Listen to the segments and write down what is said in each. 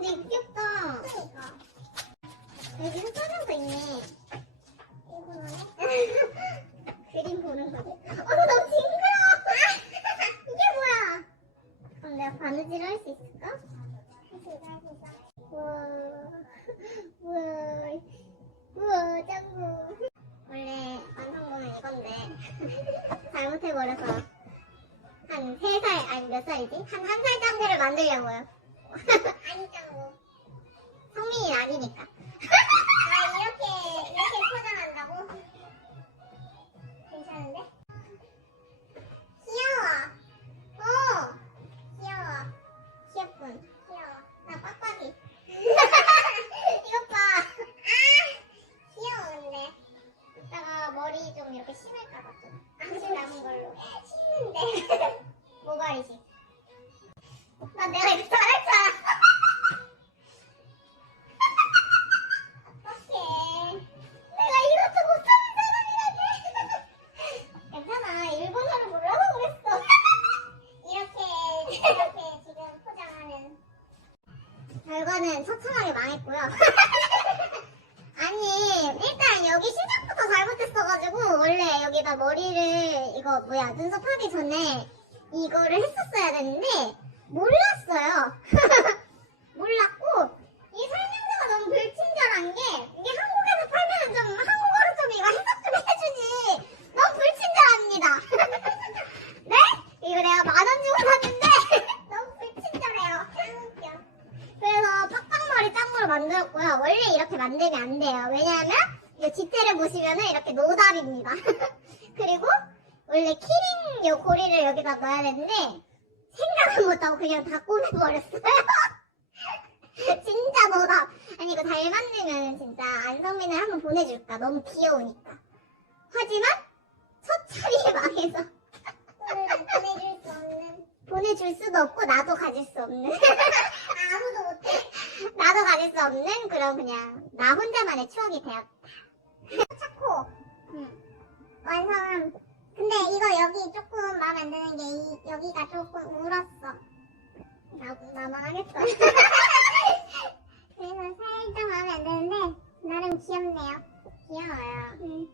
근데 이거 귀엽다. 여기 흑화장도 있네. 이거 안에? 그림 보는 거지. 어, 너무 징그러워. 이게 뭐야? 그럼 내가 바느질 할 수 있을까? 우와, 우와, 우와, 짱구. 원래 완성본은 이건데 잘못해버려서 한 3살, 아니 몇 살이지? 한 한 살 짱구를 만들려고요. 아니 짱구. 성 망했고요. 아니, 일단 여기 시작부터 잘못했어가지고, 원래 여기다 머리를, 이거 뭐야, 눈썹 하기 전에 이거를 했었어야 되는데, 몰랐어요. 몰랐고, 이 설명서가 너무 불친절한 게, 이게 한국에서 팔면 좀, 한국어로 좀 이거 해석 좀 해주지. 너무 불친절합니다. 네? 이거 내가 만 원 주고 샀는데, 너무 불친절해요. 짱 웃겨. 그래서 빡빡머리 짱구를 만들었고요. 원래 이렇게 만들면 안 돼요. 왜냐하면 이 디테일을 보시면은 이렇게 노답입니다. 그리고 원래 키링 요 고리를 여기다 넣어야 되는데 생각을 못하고 그냥 다 꼬매버렸어요. 진짜 노답. 아니 이거 잘 만들면 진짜 안성민을 한번 보내줄까. 너무 귀여우니까. 하지만 처참히 망해서 오늘은 보내줄 수 없는. 보내줄 수도 없고 나도 가질 수 없는. 아, 아무도 못해. 나도 가질 수 없는 그런 그냥 나 혼자만의 추억이 되었다. 차코. 완성함. 근데 이거 여기 조금 마음에 안 드는 게 이, 여기가 조금 울었어. 나, 나만 하겠어. 그래서 살짝 마음에 안 드는데 나름 귀엽네요. 귀여워요. 음.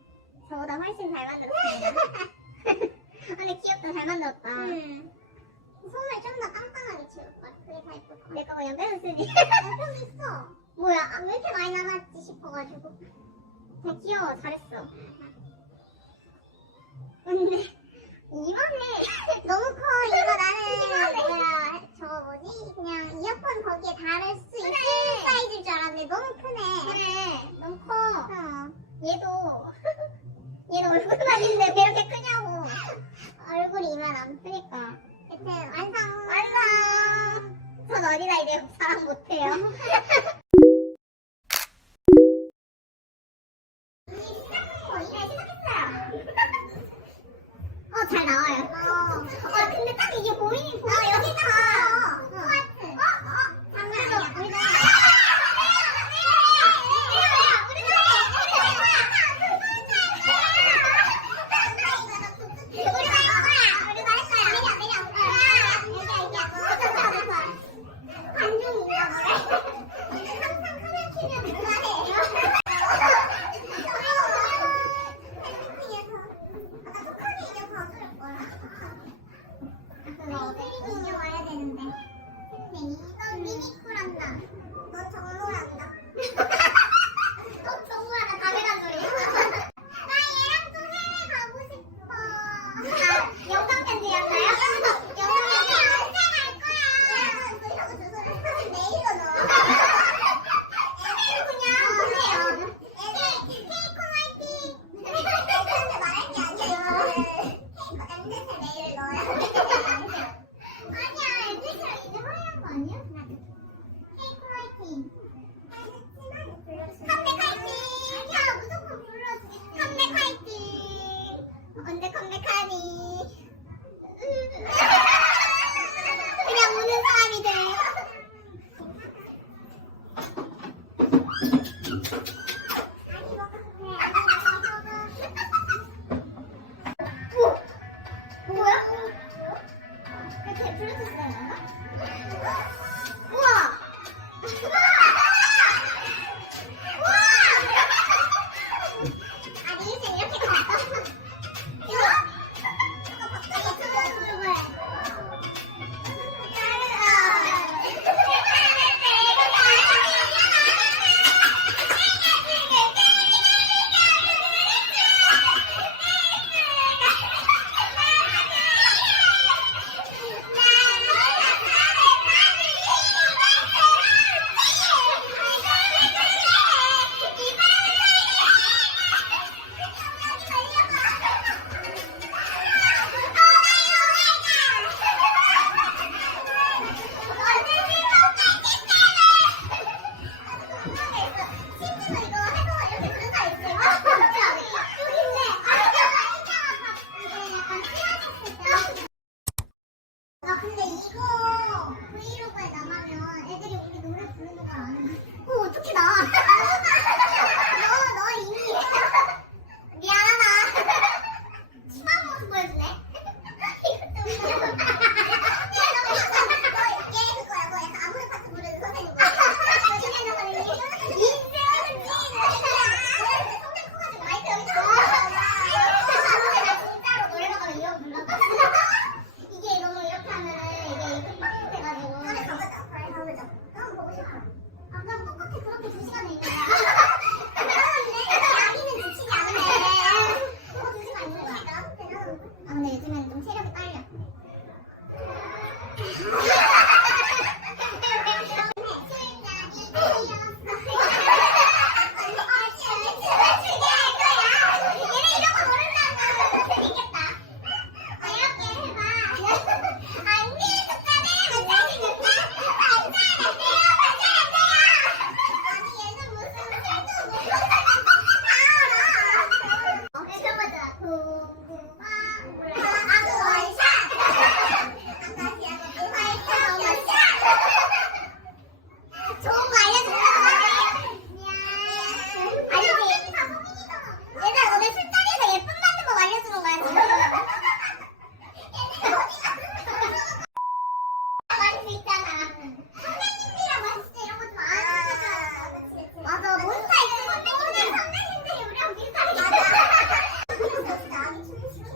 저보다 훨씬 잘 만들었습니다. 근데 귀엽다, 잘 만들었다. 음. 손을 좀더 깜깜하게 치울 걸. 그게 더 예쁠 것 내거 그냥 빼놓으니. 같아. 좀 있어. 뭐야, 아, 왜 이렇게 많이 남았지 싶어가지고. 아, 귀여워, 잘했어. 근데, 이만해. 너무 커. 이거 나는 뭐야 저거 뭐지? 그냥 이어폰 거기에 달을 수 있는 사이즈일 줄 알았는데 너무 크네. 그래, 너무 커. 어. 얘도, 얘는 얼굴만 있는데 왜 이렇게 크냐고. 얼굴이 이만함. 그니까. 여튼 완성. 완성! 전 어디다 이제 자랑 못해요. 어. 어, 잘 나와요. 어. 아, 근데 딱 이게 보이긴 보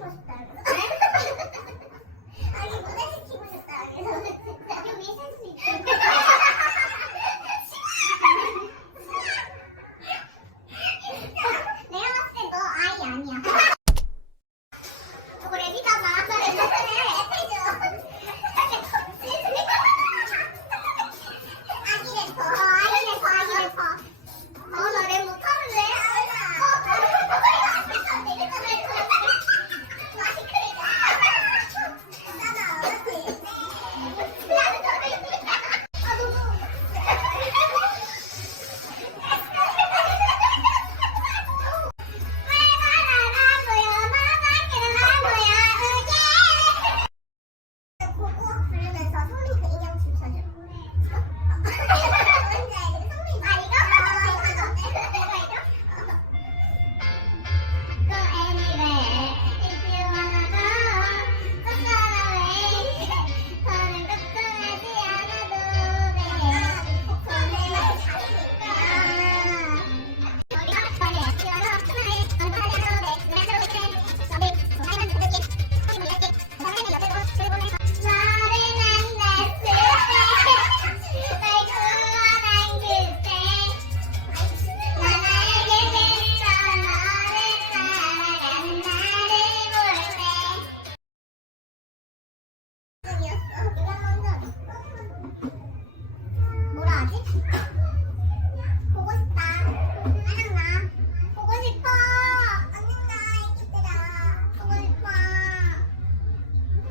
వస్తాడు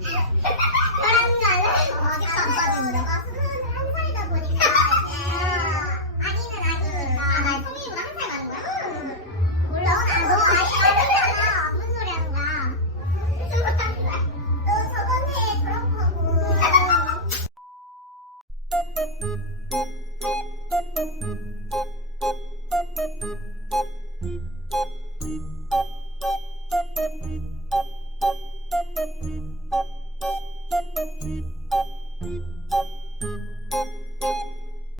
Yeah.